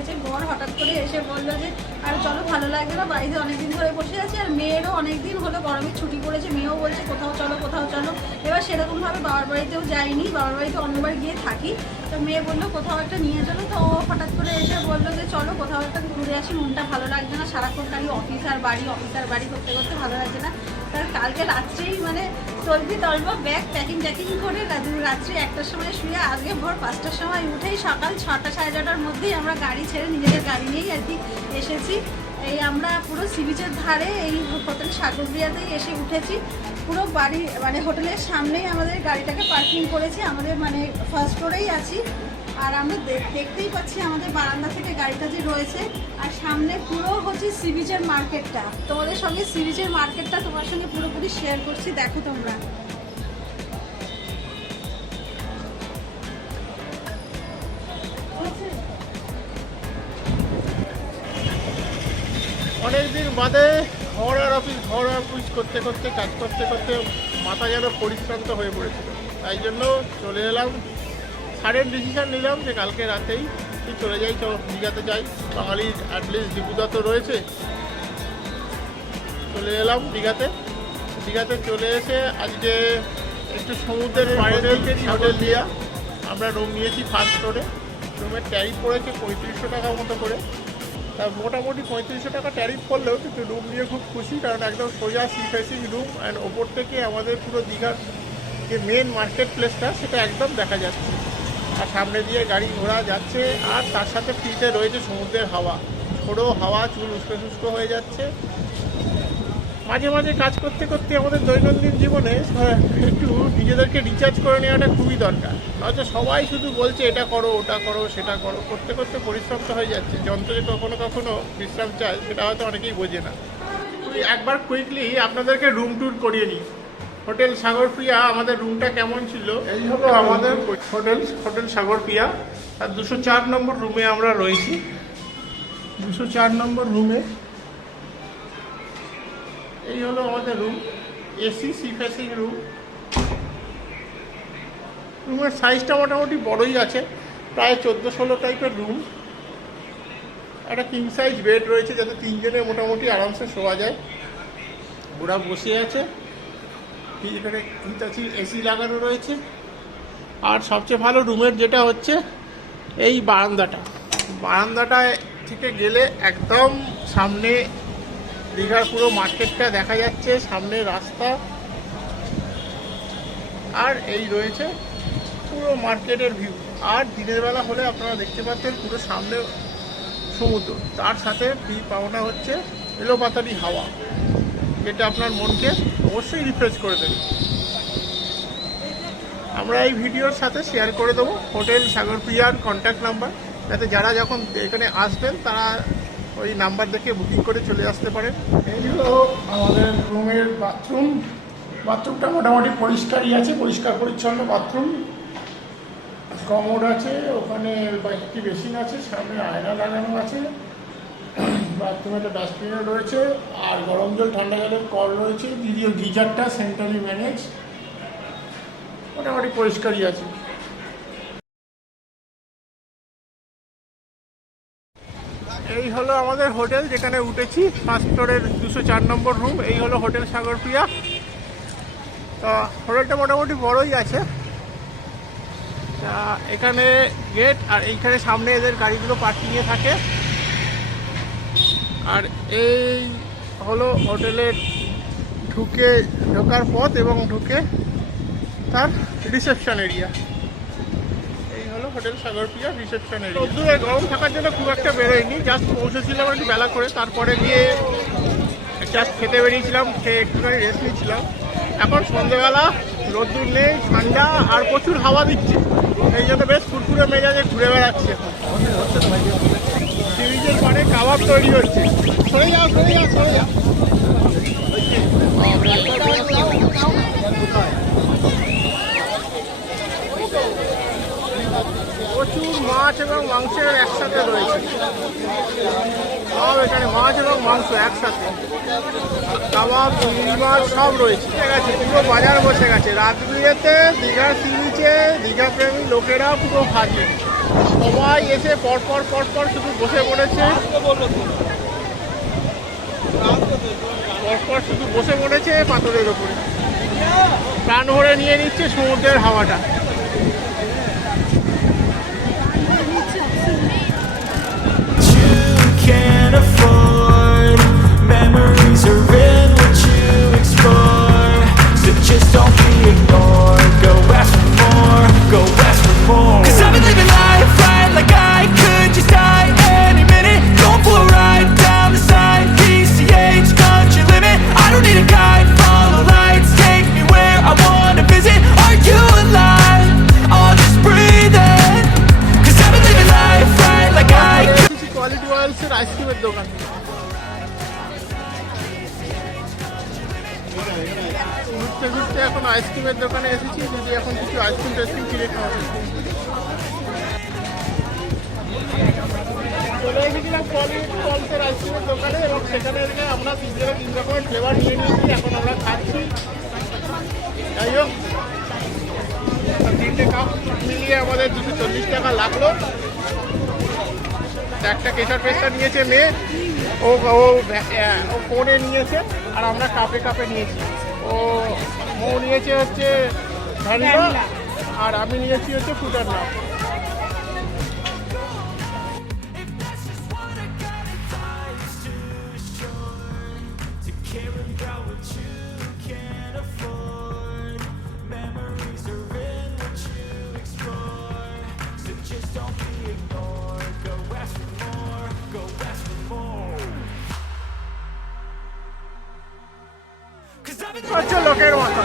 হয়েছে। বর হঠাৎ করে এসে বললো যে আর চলো, ভালো লাগবে না, বাড়িতে অনেকদিন ধরে বসে আছি, আর মেয়েরও অনেকদিন হলো গরমের ছুটি পড়েছে, মেয়েও বলছে কোথাও চলো কোথাও চলো। এবার সেরকমভাবে বাবার বাড়িতেও যাইনি, বাবার বাড়িতে অন্যবার গিয়ে থাকি, তো মেয়ে বললো কোথাও একটা নিয়ে চলো। তো ও হঠাৎ করে এসে বললো যে চলো কোথাও একটা ঘুরে আসি, মনটা ভালো লাগছে না, সারাক্ষণ খালি অফিস আর বাড়ি করতে করতে ভালো লাগছে না। তার কালকে রাত্রেই মানে তলবি তলব ব্যাগ প্যাকিং করে রাত্রি 1টার সময় শুয়ে আজকে ভোর 5টার সময় উঠেই সকাল 6টা সাড়ে 6টার মধ্যেই আমরা গাড়ি ছেড়ে নিজেদের গাড়ি নিয়েই আর কি এসেছি। এই আমরা পুরো সি বিচের ধারে এই হোটেল সাগরদিয়াতেই এসে উঠেছি। পুরো বাড়ি মানে হোটেলের সামনেই আমাদের গাড়িটাকে পার্কিং করেছি, আমাদের মানে ফার্স্ট ফ্লোরেই আছি। আর আমরা দেখতেই পাচ্ছি আমাদের বারান্দা থেকে গাড়িটা যে রয়েছে, আর সামনে পুরো হচ্ছে সি বিচের মার্কেটটা। তোমাদের সঙ্গে সি বিচের মার্কেটটা তোমার সঙ্গে পুরোপুরি শেয়ার করছি, দেখো তোমরা। অনেকদিন বাদে ঘর আর অফিস করতে করতে কাজ করতে করতে মাথা যেন পরিশ্রান্ত হয়ে পড়েছিল, তাই জন্য চলে এলাম। সাডেন ডিসিশন নিলাম যে কালকে রাতেই চলে যাই, দীঘাতে যাই। বাঙালির অ্যাটলিস্ট দীপুদা তো রয়েছে। চলে এলাম দীঘাতে চলে এসে আজকে একটু সমুদ্রের হোটেল দিয়া আমরা রুম নিয়েছি ফার্স্ট ফ্লোরে। রুমের ট্যারিফ পড়েছে 3500 টাকা মতো করে। তা মোটামুটি 3500 টাকা ট্যারিফ করলেও কিন্তু রুম নিয়ে খুব খুশি, কারণ একদম সোজা সি ফেসিং রুম, অ্যান্ড ওপর থেকে আমাদের পুরো দীঘার যে মেন মার্কেট প্লেসটা সেটা একদম দেখা যাচ্ছে, আর সামনে দিয়ে গাড়ি ঘোড়া যাচ্ছে, আর তার সাথে ফ্রিতে রয়েছে সমুদ্রের হাওয়া, ছোটো হাওয়া, চুল উস্কো হয়ে যাচ্ছে। মাঝে মাঝে কাজ করতে করতে আমাদের দৈনন্দিন জীবনে একটু নিজেদেরকে রিচার্জ করে নেওয়াটা খুবই দরকার। হয়তো সবাই শুধু বলছে এটা করো ওটা করো সেটা করো, করতে করতে পরিশ্রম তো হয়ে যাচ্ছে। যন্ত্রে কখনো কখনো বিশ্রাম চায়, সেটা হয়তো অনেকেই বোঝে না। একবার কুইকলি আপনাদেরকে রুম ট্যুর করিয়ে নিই। হোটেল সাগরপ্রিয়া আমাদের রুমটা কেমন ছিল, এই হলো আমাদের হোটেল সাগরপ্রিয়া। আর 204 নম্বর রুমে আমরা রয়েছি। 204 নম্বর রুমে এই হলো আমাদের room, AC sea facing room. রুমের সাইজটা মোটামুটি বড়ই আছে, প্রায় 14-16 টাইপের রুম। একটা কিং সাইজ বেড রয়েছে, যাতে 3 জনে মোটামুটি আরামসে শোয়া যায়। ওরা বসে আছে, এখানে হিতাচি এসি লাগানো রয়েছে। আর সবচেয়ে ভালো রুমের যেটা হচ্ছে এই বারান্দাটায় থেকে গেলে একদম সামনে দীঘার পুরো মার্কেটটা দেখা যাচ্ছে, সামনে রাস্তা, আর এই রয়েছে পুরো মার্কেটের ভিউ। আর দিনের বেলা হলে আপনারা দেখতে পাচ্ছেন পুরো সামনে সমুদ্র, তার সাথে পাওনা হচ্ছে এলোপাতাড়ি হাওয়া, যেটা আপনার মনকে অবশ্যই রিফ্রেশ করে দেবে। আমরা এই ভিডিওর সাথে শেয়ার করে দেবো হোটেল সাগরপ্রিয়ার কন্ট্যাক্ট নাম্বার, যাতে যারা যখন এখানে আসবেন তারা ওই নাম্বার দেখে বুকিং করে চলে আসতে পারেন। এই হলো আমাদের রুমের বাথরুমটা মোটামুটি পরিষ্কারই আছে, পরিষ্কার পরিচ্ছন্ন বাথরুম। কমোড আছে, ওখানে একটি বেসিন আছে, সামনে আয়না লাগানো আছে, বাথরুমে একটা ডাস্টবিনও রয়েছে, আর গরম জল ঠান্ডা জলের কল রয়েছে। দ্বিতীয় গিজারটা সেন্ট্রালি ম্যানেজ, মোটামুটি পরিষ্কারই আছে। এই হলো আমাদের হোটেল যেখানে উঠেছি, ফার্স্ট ফ্লোরের 204 নম্বর রুম। এই হলো হোটেল সাগরপ্রিয়া। তা হোটেলটা মোটামুটি বড়ই আছে। তা এখানে গেট, আর এইখানে সামনে এদের গাড়িগুলো পার্কিংয়ে থাকে। আর এই হলো হোটেলের ঢোকার পথ এবং ঢুকে তার রিসেপশন এরিয়া। এই হলো হোটেল সাগরপ্রিয়া রিসেপশন এরিয়া। রোদ্দুরে গরম থাকার জন্য খুব একটা বেরোয়নি, জাস্ট পৌঁছেছিলাম একটু বেলা করে, তারপরে গিয়ে জাস্ট খেতে বেরিয়েছিলাম, খেয়ে একটুখানি রেস্ট নিচ্ছিলাম। এখন সন্ধ্যেবেলা, রোদ্দুর নেই, ঠান্ডা, আর প্রচুর হাওয়া দিচ্ছে, এই জন্য বেশ ফুরফুরে মেজাজে ঘুরে বেড়াচ্ছি। এখন সি বিচের পাড়ে কাবাব তৈরি হচ্ছে। সরে যাও। প্রচুর মাছ এবং মাংসের একসাথে রয়েছে, সব এখানে মাছ এবং মাংস একসাথে, কাবাব, ইলিশ মাছ সব রয়েছে। ঠিক আছে, পুরো বাজার বসে গেছে। রাত বিয়েতে দীঘার সি বিচে দীঘা প্রেমী লোকেরা পুরো হাজির। সবাই এসে পরপর শুধু বসে পড়েছে, পরপর শুধু বসে পড়েছে পাথরের ওপরে, প্রাণ ভরে নিয়ে নিচ্ছে সমুদ্রের হাওয়াটা। Can't afford memories are in what you explore, so just don't be ignored. Go ask for more, go ask for more. 'Cause I've been living life right like I could just die any minute. Going for a ride down the side, PCH country limit. I don't need a guide, follow lights, take me where I wanna visit. Are you alive? I'll just breathe in. 'Cause I've been living life right like I could. Quality ওয়েলসের আইসক্রিমের দোকান। ঘুরতে ঘুরতে এখন আইসক্রিমের দোকানে এসেছি, যদি এখন কিছু আইসক্রিম টাইসক্রিম কিনে খাওয়া যায়। চলে এসেছিলাম কোয়ালিটি ওয়েলসের আইসক্রিমের দোকানে এবং সেখানে এসে আমরা তিন রকমের ফ্লেভার নিয়ে নিয়েছি, এখন আমরা খাচ্ছি। যাই হোক, 3টে কাপ মিলিয়ে আমাদের 240 টাকা লাগলো। একটা কেশর পেস্তা নিয়েছে মেয়ে, ও কোণে নিয়েছে, আর আমরা কাপে নিয়েছি। ও নিয়েছে হচ্ছে ভ্যানিলা, আর আমি নিয়েছি হচ্ছে ফ্রুটার নাম। হচ্ছে লোকের মতো।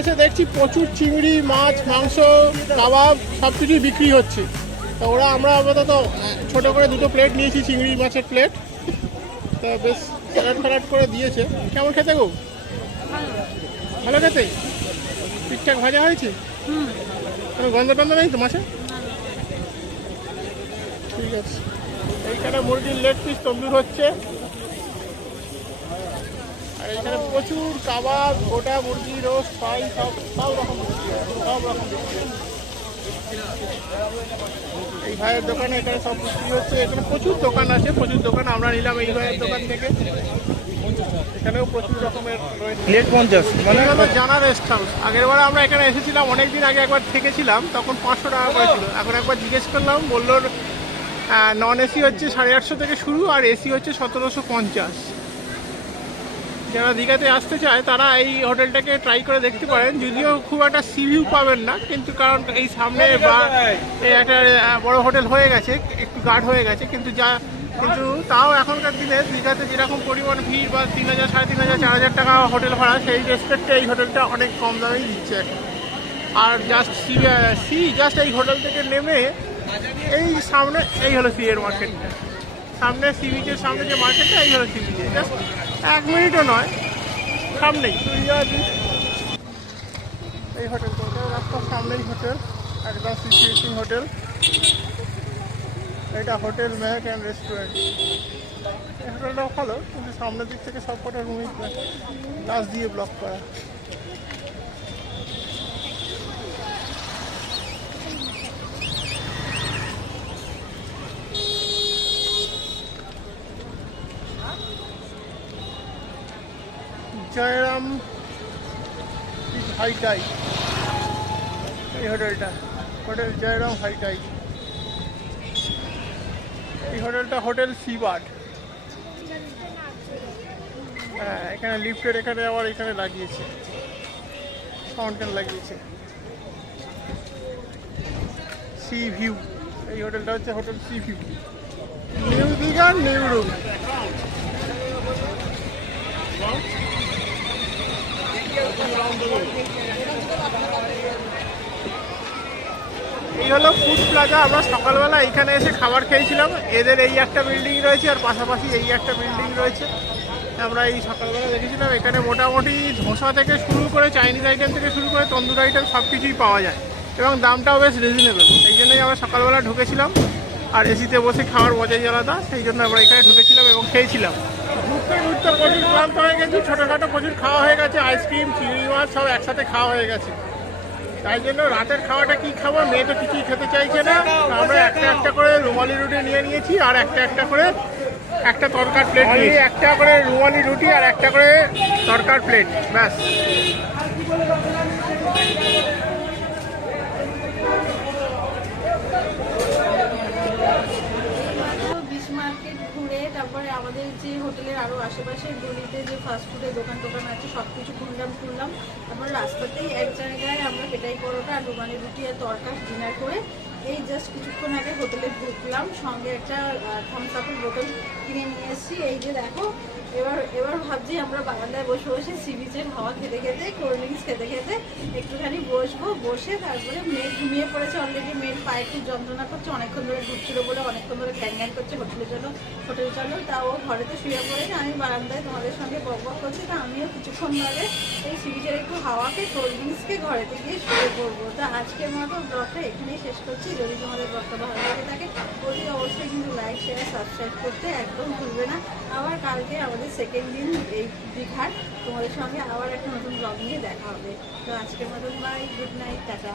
এসে দেখছি প্রচুর চিংড়ি, মাছ, মাংস, কাবাব সব কিছুই বিক্রি হচ্ছে। তো আমরা আপাতত ছোটো করে 2টো প্লেট নিয়েছি, চিংড়ি মাছের প্লেট। তো বেশ স্যালাড করে দিয়েছে। কেমন খেতে গো? ভালো খেতে? ঠিকঠাক ভাজা হয়েছে? কোনো গন্ধ টন্ধ নেই তো মাছে? ঠিক আছে। এইখানে মুরগির লেগ পিস তন্দুর হচ্ছে, আর এখানে প্রচুর কাবাব, গোটা মুরগি, রোস্ট, ফ্রাই সব রকম বিক্রি হয়, সব রকম বিক্রি হয়। এই ভাইয়ের দোকানে এখানে সব বিক্রি হচ্ছে। এখানে প্রচুর দোকান আছে, প্রচুর দোকান। আমরা নিলাম এই ভাইয়ের দোকান থেকে। এখানেও প্রচুর রকমের প্লেট 50 মানে হলো জানা রেস্ট হাউস। আগের বার আমরা এখানে এসেছিলাম, অনেকদিন আগে একবার থেকেছিলাম, তখন 500 টাকা করে ছিল। এখন একবার জিজ্ঞেস করলাম, বললো নন এসি হচ্ছে 850 থেকে শুরু, আর এসি হচ্ছে 1750। যারা দীঘাতে আসতে চায় তারা এই হোটেলটাকে ট্রাই করে দেখতে পারেন। যদিও খুব একটা সি ভিউ পাবেন না, কিন্তু কারণ এই সামনে বা একটা বড় হোটেল হয়ে গেছে, একটু গার্ড হয়ে গেছে, কিন্তু তাও এখনকার দিনে দীঘাতে যেরকম পরিমাণ ভিড়, বা 3000, 3500, 4000 টাকা হোটেল ভাড়া, সেই রেসপেক্টে এই হোটেলটা অনেক কম দামেই দিচ্ছে এখন। আর জাস্ট এই হোটেল থেকে নেমে এই সামনে এই হলো সি এর মার্কেটটা, সামনে সি বিচের সামনে যে মার্কেটটা, এই হলো সি বিচে। জাস্ট 1 মিনিটও নয়, সামনেই। এই হোটেলটা রাস্তার সামনেই হোটেল, একদম সিচুয়েশন হোটেল। এটা হোটেল মেহক অ্যান্ড রেস্টুরেন্ট। এই হোটেলটাও ভালো, কিন্তু সামনের দিক থেকে সব কটা রুমই গ্লাস দিয়ে ব্লক করা। জয়রাম হাইটাই এই হোটেলটা, হোটেল জয়রাম হাইটাই। এই হোটেলটা হোটেল সিবার্ড। হ্যাঁ, এখানে লিফটের এখানে আবার এখানে লাগিয়েছে, ফাউন্টেন লাগিয়েছে। সি ভিউ, এই হোটেলটা হচ্ছে hotel sea view. New Digha new room. এই হলো ফুড প্লাজা। আমরা সকালবেলা এখানে এসে খাবার খেয়েছিলাম। এদের এই একটা বিল্ডিং রয়েছে আর পাশাপাশি এই একটা বিল্ডিং রয়েছে। আমরা এই সকালবেলা দেখেছিলাম এখানে মোটামুটি ধোসা থেকে শুরু করে চাইনিজ আইটেম থেকে শুরু করে তন্দুর আইটেম সব কিছুই পাওয়া যায় এবং দামটাও বেশ রিজনেবল। এই জন্যই আমরা সকালবেলা ঢুকেছিলাম আর এসিতে বসে খাওয়ার মজাই আলাদা, সেই জন্য আমরা এখানে ঢুকেছিলাম এবং খেয়েছিলাম। ঘুরতে ঘুরতে প্রচুর ক্লান্ত হয়ে গেছি, ছোটোখাটো প্রচুর খাওয়া হয়ে গেছে, আইসক্রিম চিংড়ি মাছ সব একসাথে খাওয়া হয়ে গেছে। তাই জন্য রাতের খাওয়াটা কি খাবো, মেয়ে তো কিছুই খেতে চাইছে না। আমরা একটা একটা করে রুমালি রুটি নিয়ে নিয়েছি আর একটা একটা করে একটা তরকার প্লেট নিয়ে, একটা করে রুমালি রুটি আর একটা করে তরকার প্লেট, ব্যাস। বিশ মার্কেট ঘুরে তারপরে আমাদের যে হোটেলের আরও আশেপাশে গলিতে যে ফাস্টফুডের দোকান টোকান আছে সব কিছু ঘুরলাম। তারপর রাস্তাতেই এক জায়গায় আমরা পেটাই পরোটা আর রুমালি রুটি আর তরকার ডিনার করে এই জাস্ট কিছুক্ষণ আগে হোটেলে ঢুকলাম। সঙ্গে একটা থামস আপের বোতল কিনে নিয়ে এসেছি। এই যে দেখো, এবার ভাবছি আমরা বারান্দায় বসে বসে সি বিচের হাওয়া খেতে খেতে কোল্ড ড্রিঙ্কস খেতে খেতে একটুখানি বসে তারপরে মেয়ে ঘুমিয়ে পড়েছে অলরেডি। মেয়ের পায়ে খুব যন্ত্রণা করছে, অনেকক্ষণ ধরে ঢুকছিল বলে অনেকক্ষণ ধরে ঘ্যান করছে হোটেল চলো। তা ও ঘরে তো শুয়ে পড়ে না, আমি বারান্দায় তোমাদের সঙ্গে বক করছি। তা আমিও কিছুক্ষণ ধরে এই সি বিচের একটু হাওয়াকে কোল্ড ড্রিঙ্কসকে ঘরেতে গিয়ে শুয়ে পড়বো। তা আজকের মতো ব্লগটা এখানেই শেষ করছি। যদি তোমাদের ব্লগটা ভালো লাগে থাকে অবশ্যই কিন্তু লাইক শেয়ার সাবস্ক্রাইব করতে একদম ভুলবে না। আবার কালকে আমাদের সেকেন্ড দিন এই দীঘার, তোমাদের সঙ্গে আবার একটা নতুন ব্লগ নিয়ে দেখা হবে। তো আজকের মতন বাই, গুড নাইট, টাটা।